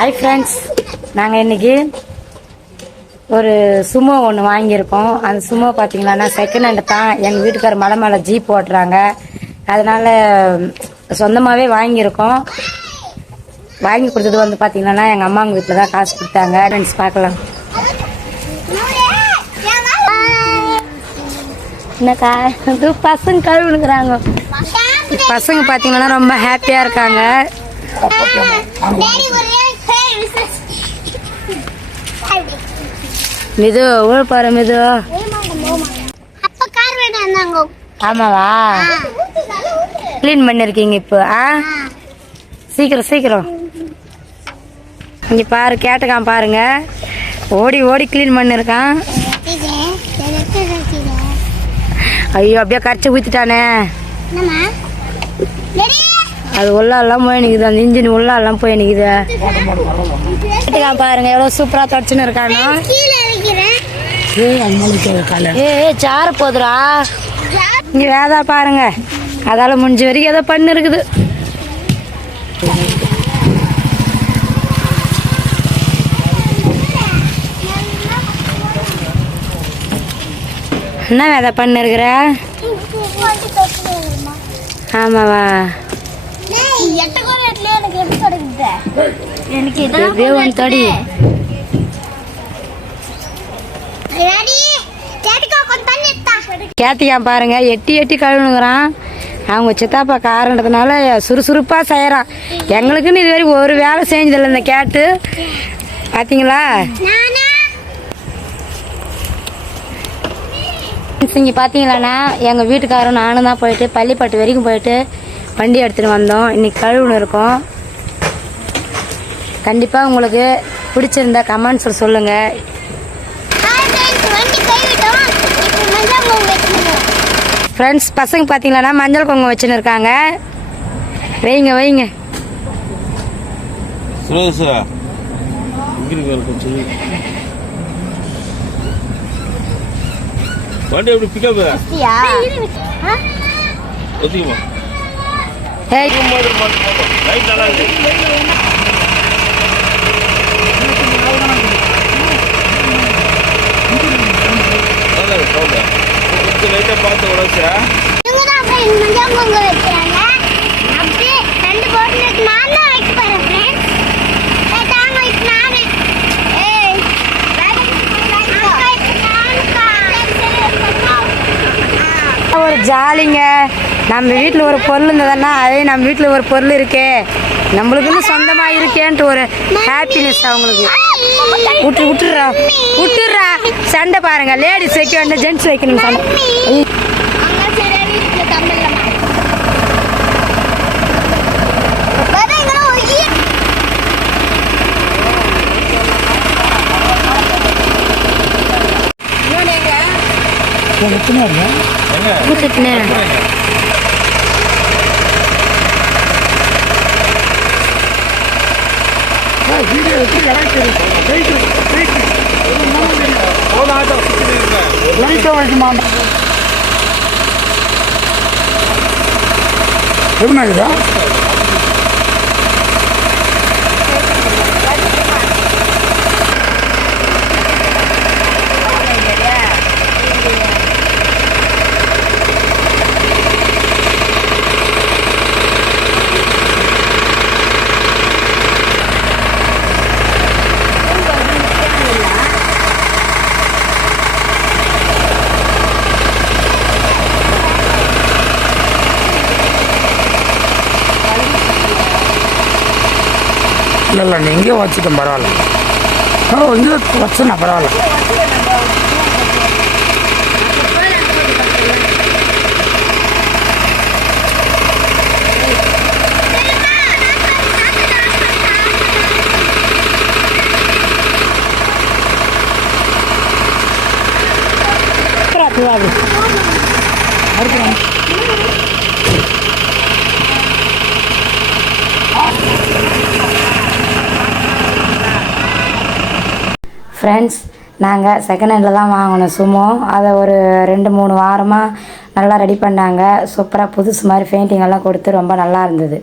Hi friends நாங்கள் இன்னைக்கு ஒரு சுமோ ஒன்று வாங்கியிருக்கோம். அந்த சுமோ பார்த்தீங்கன்னா செகண்ட் ஹேண்ட் தான். எங்கள் வீட்டுக்கார மலை மேலே ஜீப் ஓட்டுறாங்க. அதனால சொந்தமாகவே வாங்கியிருக்கோம். வாங்கி கொடுத்தது வந்து பார்த்தீங்கன்னா எங்கள் அம்மாங்க வீட்டில் தான் காசு கொடுத்தாங்க. ஃப்ரெண்ட்ஸ் பார்க்கலாம். என்னக்கா? இது பசங்க கழுவுனுக்குறாங்க. பசங்க பார்த்தீங்கன்னா ரொம்ப ஹாப்பியாக இருக்காங்க. மிது ஊழ பாரு மிது அப்ப கார் வேணாங்க ஆமாவா? க்ளீன் பண்ணிருக்கீங்க இப்போ ஆ? சீக்கிரம் சீக்கிரம். இங்க பாரு கேட்டுக்கான் பாருங்க. ஓடி ஓடி க்ளீன் பண்ணிருக்கான். ஐயோ அப்படியே கரைச்சி ஊத்திட்டானே. அது உள்ளாலாம் போய் நிக்குது அந்த இன்ஜின் உள்ளாலாம் போய் நிக்குது. கேட்டுக்கான் பாருங்க எவ்வளோ சூப்பரா தொடச்சுன்னு இருக்கானோ. ஏ சார போதுரா. இங்க வேதா பாருங்க அதால முடிஞ்ச வரைக்கும் ஏதோ பண்ணு இருக்குது. என்ன வேதா பண்ணு இருக்கிற? ஆமாவா. தண்ணி எடுத்தா. கேத்திக்கான் பாருங்க எட்டி எட்டி கழுவுனுங்கிறான். அவங்க சித்தாப்பா காரன்றதுனால சுறுசுறுப்பாக செய்கிறான் எங்களுக்குன்னு இது வரைக்கும் ஒரு வேலை செஞ்சதில்லை இந்த கேட்டு. பார்த்தீங்களா நானா? இங்கே பார்த்தீங்களாண்ணா எங்கள் வீட்டுக்காரரும் நானும் தான் போயிட்டு பள்ளிப்பட்டு வரைக்கும் போயிட்டு வண்டி எடுத்துகிட்டு வந்தோம். இன்னைக்கு கழுவுன்னு இருக்கோம். கண்டிப்பாக உங்களுக்கு பிடிச்சிருந்தா கமெண்ட்ஸில் சொல்லுங்கள் ஹாய் ஃப்ரெண்ட்ஸ் பசங்க பார்த்தீங்களா மஞ்சள் குங்குமம் வச்சுன்னு இருக்காங்க. வைங்க வைங்க. வண்டி எப்படி பிக்கப் லைட்டாக பார்த்து உடச்சா ஒரு ஜாலிங்க. நம்ம வீட்டில் ஒரு பொருள் இருந்ததுன்னா அதே நம்ம வீட்டில் ஒரு பொருள் இருக்கே. நம்மளுக்குன்னு சொந்தமாக இருக்கேன்ட்டு ஒரு ஹாப்பினஸ் அவங்களுக்கு. விட்டு விட்டுறா விட்டுறா சண்டை பாருங்க. லேடிஸ் வைக்க வேண்டாம் ஜென்ட்ஸ் வைக்கணும் சண்டை. ஐயோ. கூட்டிட்டுனே. போன எப்படின்னா இல்லை இல்லை நீ இங்கே வச்சுட்டேன் பரவாயில்ல. வந்து இங்கே பரவாயில்ல. ஃப்ரெண்ட்ஸ் நாங்கள் செகண்ட் ஹேண்டில் தான் வாங்கினோம் சுமோ அதை ஒரு ரெண்டு மூணு வாரமாக நல்லா ரெடி பண்ணாங்க. சூப்பராக புதுசு மாதிரி பெயிண்டிங் எல்லாம் கொடுத்து ரொம்ப நல்லா இருந்தது.